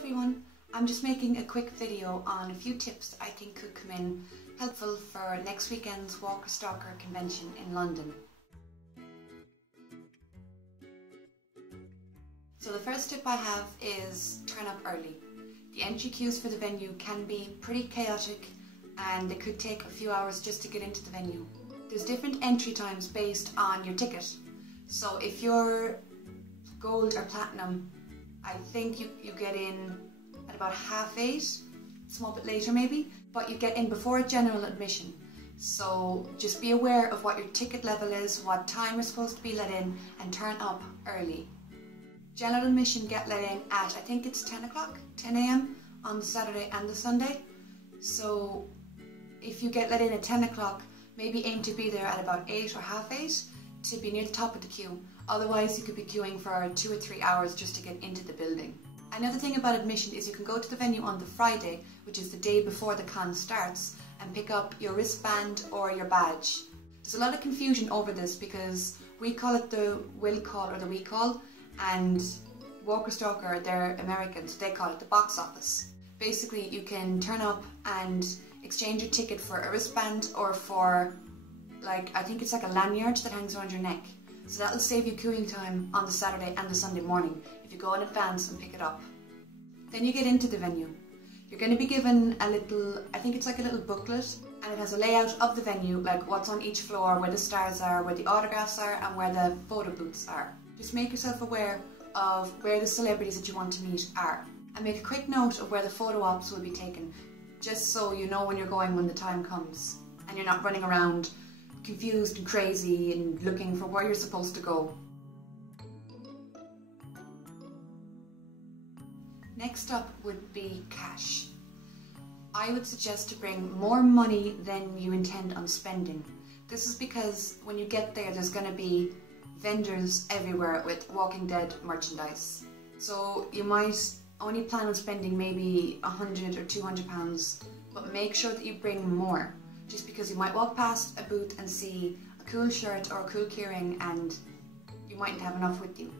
everyone, I'm just making a quick video on a few tips that I think could come in helpful for next weekend's Walker Stalker convention in London. So the first tip I have is turn up early. The entry queues for the venue can be pretty chaotic and it could take a few hours just to get into the venue. There's different entry times based on your ticket. So if you're gold or platinum, I think you get in at about 8:30, a small bit later maybe, but you get in before general admission. So just be aware of what your ticket level is, what time you're supposed to be let in, and turn up early. General admission get let in at, I think it's 10 o'clock, 10 AM on the Saturday and the Sunday. So if you get let in at 10 o'clock, maybe aim to be there at about 8 or 8:30 to be near the top of the queue. Otherwise you could be queuing for 2 or 3 hours just to get into the building. Another thing about admission is you can go to the venue on the Friday, which is the day before the con starts, and pick up your wristband or your badge. There's a lot of confusion over this because we call it the will call or the we call, and Walker Stalker, they're Americans, they call it the box office. Basically you can turn up and exchange your ticket for a wristband or for I think it's like a lanyard that hangs around your neck. So that'll save you queuing time on the Saturday and the Sunday morning if you go in advance and pick it up. Then you get into the venue. You're going to be given a little, I think it's like a little booklet, and it has a layout of the venue, like what's on each floor, where the stars are, where the autographs are, and where the photo booths are. Just make yourself aware of where the celebrities that you want to meet are. And make a quick note of where the photo ops will be taken, just so you know when you're going when the time comes, and you're not running around confused and crazy and looking for where you're supposed to go. Next up would be cash. I would suggest to bring more money than you intend on spending. This is because when you get there, there's going to be vendors everywhere with Walking Dead merchandise. So you might only plan on spending maybe £100 or £200, but make sure that you bring more. Just because you might walk past a booth and see a cool shirt or a cool keyring and you mightn't have enough with you.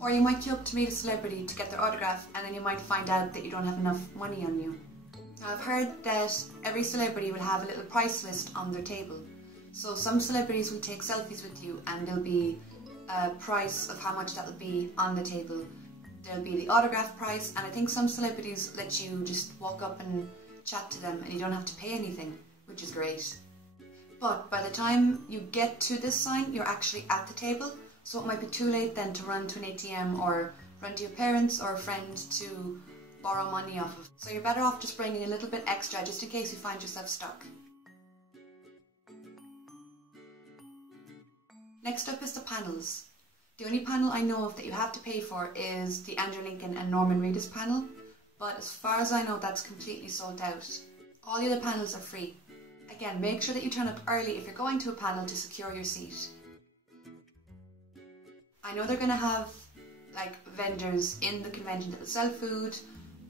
Or you might queue up to meet a celebrity to get their autograph and then you might find out that you don't have enough money on you. Now I've heard that every celebrity will have a little price list on their table. So some celebrities will take selfies with you and there'll be a price of how much that will be on the table. There'll be the autograph price, and I think some celebrities let you just walk up and chat to them and you don't have to pay anything, which is great. But by the time you get to this sign, you're actually at the table, so it might be too late then to run to an ATM or run to your parents or a friend to borrow money off of. So you're better off just bringing a little bit extra just in case you find yourself stuck. Next up is the panels. The only panel I know of that you have to pay for is the Andrew Lincoln and Norman Reedus panel, but as far as I know that's completely sold out. All the other panels are free. Again, make sure that you turn up early if you're going to a panel to secure your seat. I know they're going to have vendors in the convention that will sell food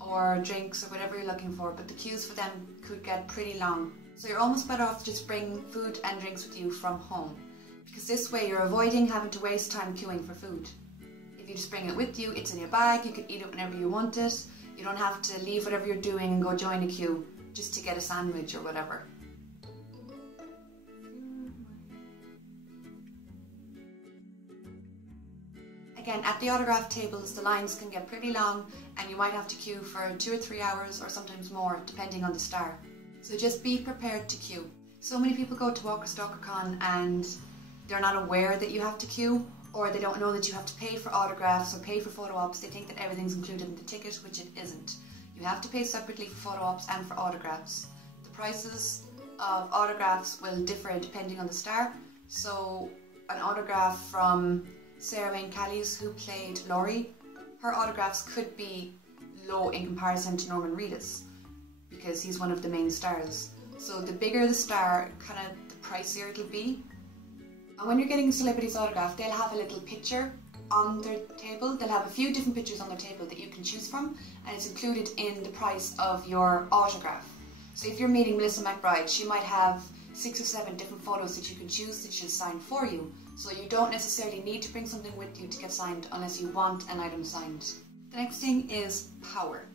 or drinks or whatever you're looking for, but the queues for them could get pretty long. So you're almost better off to just bring food and drinks with you from home, because this way you're avoiding having to waste time queuing for food. If you just bring it with you, it's in your bag, you can eat it whenever you want it. You don't have to leave whatever you're doing and go join a queue just to get a sandwich or whatever. Again, at the autograph tables, the lines can get pretty long and you might have to queue for 2 or 3 hours or sometimes more, depending on the star. So just be prepared to queue. So many people go to Walker Stalker Con and they're not aware that you have to queue, or they don't know that you have to pay for autographs or pay for photo ops. They think that everything's included in the ticket, which it isn't. You have to pay separately for photo ops and for autographs. The prices of autographs will differ depending on the star. So an autograph from Sarah Wayne Callies, who played Laurie, her autographs could be low in comparison to Norman Reedus because he's one of the main stars. So the bigger the star, kind of the pricier it'll be. And when you're getting a celebrity's autograph, they'll have a little picture on their table. They'll have a few different pictures on their table that you can choose from, and it's included in the price of your autograph. So if you're meeting Melissa McBride, she might have 6 or 7 different photos that you can choose that she'll sign for you. So you don't necessarily need to bring something with you to get signed unless you want an item signed. The next thing is power.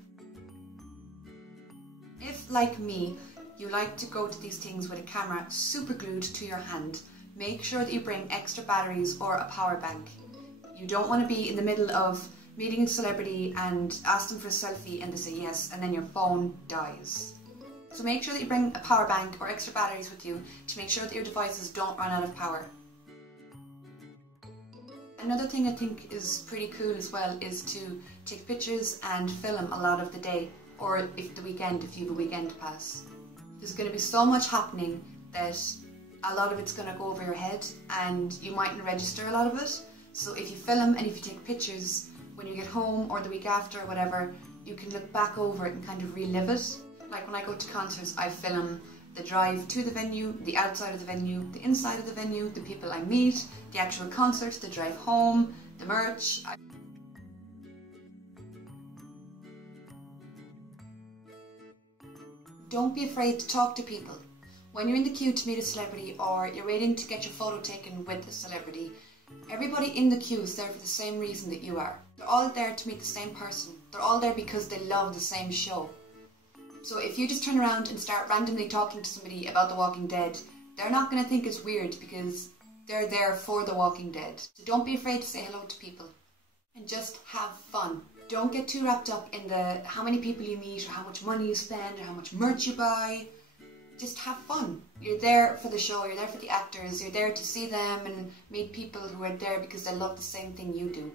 If, like me, you like to go to these things with a camera super glued to your hand, make sure that you bring extra batteries or a power bank. You don't want to be in the middle of meeting a celebrity and ask them for a selfie and they say yes and then your phone dies. So make sure that you bring a power bank or extra batteries with you to make sure that your devices don't run out of power. Another thing I think is pretty cool as well is to take pictures and film a lot of the day, or if you have a weekend pass. There's going to be so much happening that a lot of it's going to go over your head and you mightn't register a lot of it. So if you film and if you take pictures, when you get home or the week after or whatever, you can look back over it and kind of relive it. Like when I go to concerts, I film the drive to the venue, the outside of the venue, the inside of the venue, the people I meet, the actual concert, the drive home, the merch. Don't be afraid to talk to people. When you're in the queue to meet a celebrity or you're waiting to get your photo taken with the celebrity, everybody in the queue is there for the same reason that you are. They're all there to meet the same person. They're all there because they love the same show. So if you just turn around and start randomly talking to somebody about The Walking Dead, they're not going to think it's weird because they're there for The Walking Dead. So don't be afraid to say hello to people and just have fun. Don't get too wrapped up in the how many people you meet or how much money you spend or how much merch you buy. Just have fun. You're there for the show, you're there for the actors, you're there to see them and meet people who are there because they love the same thing you do.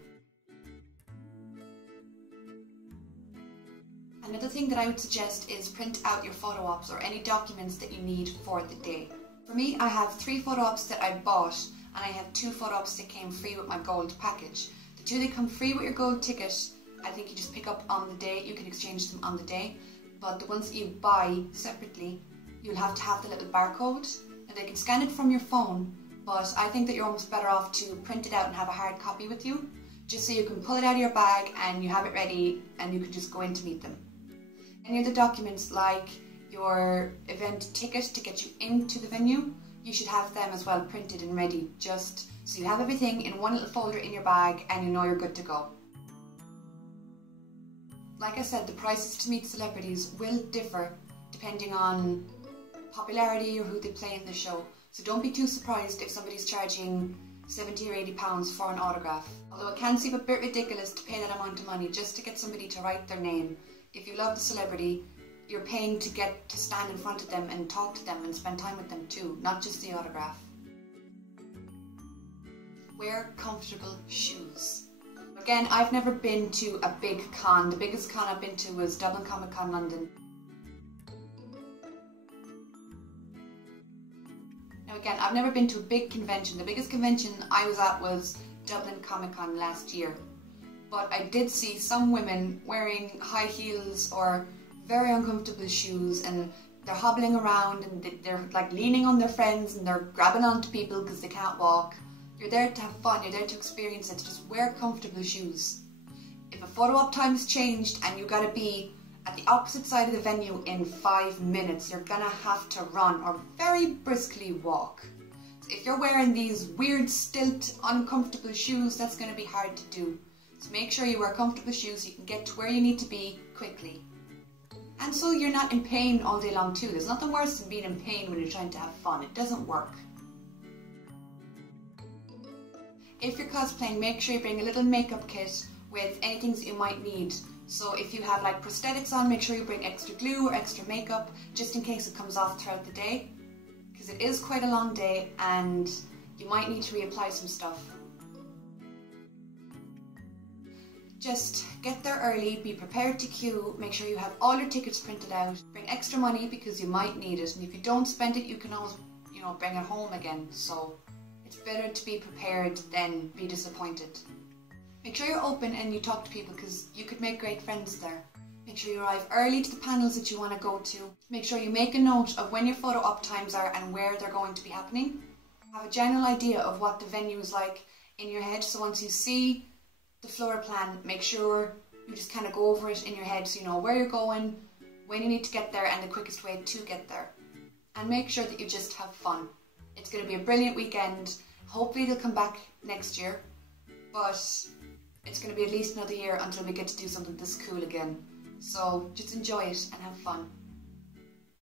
Another thing that I would suggest is print out your photo ops or any documents that you need for the day. For me, I have 3 photo ops that I bought and I have 2 photo ops that came free with my gold package. The 2 that come free with your gold ticket, I think you just pick up on the day, you can exchange them on the day. But the ones that you buy separately, you'll have to have the little barcode and they can scan it from your phone, but I think that you're almost better off to print it out and have a hard copy with you, just so you can pull it out of your bag and you have it ready and you can just go in to meet them. Any other documents like your event ticket to get you into the venue, you should have them as well printed and ready, just so you have everything in one little folder in your bag and you know you're good to go. Like I said, the prices to meet celebrities will differ depending on popularity or who they play in the show. So don't be too surprised if somebody's charging £70 or £80 for an autograph. Although it can seem a bit ridiculous to pay that amount of money just to get somebody to write their name. If you love the celebrity, you're paying to get to stand in front of them and talk to them and spend time with them too, not just the autograph. Wear comfortable shoes. Again, I've never been to a big con. The biggest con I've been to was Dublin Comic Con London. Now again, I've never been to a big convention. The biggest convention I was at was Dublin Comic Con last year. But I did see some women wearing high heels or very uncomfortable shoes and they're hobbling around and they're like leaning on their friends and they're grabbing onto people because they can't walk. You're there to have fun, you're there to experience it, just wear comfortable shoes. If a photo op time has changed and you gotta be at the opposite side of the venue in 5 minutes, you're gonna have to run or very briskly walk. So if you're wearing these weird stilt, uncomfortable shoes, that's gonna be hard to do. So make sure you wear comfortable shoes so you can get to where you need to be quickly. And so you're not in pain all day long too. There's nothing worse than being in pain when you're trying to have fun. It doesn't work. If you're cosplaying, make sure you bring a little makeup kit with any things that you might need. So if you have like prosthetics on, make sure you bring extra glue or extra makeup just in case it comes off throughout the day. Because it is quite a long day and you might need to reapply some stuff. Just get there early, be prepared to queue, make sure you have all your tickets printed out, bring extra money because you might need it, and if you don't spend it you can always, bring it home again, so it's better to be prepared than be disappointed. Make sure you're open and you talk to people because you could make great friends there. Make sure you arrive early to the panels that you want to go to. Make sure you make a note of when your photo op times are and where they're going to be happening. Have a general idea of what the venue is like in your head, so once you see the floor plan, make sure you just kind of go over it in your head so you know where you're going, when you need to get there and the quickest way to get there. And make sure that you just have fun. It's going to be a brilliant weekend. Hopefully they'll come back next year, but it's going to be at least another year until we get to do something this cool again. So just enjoy it and have fun.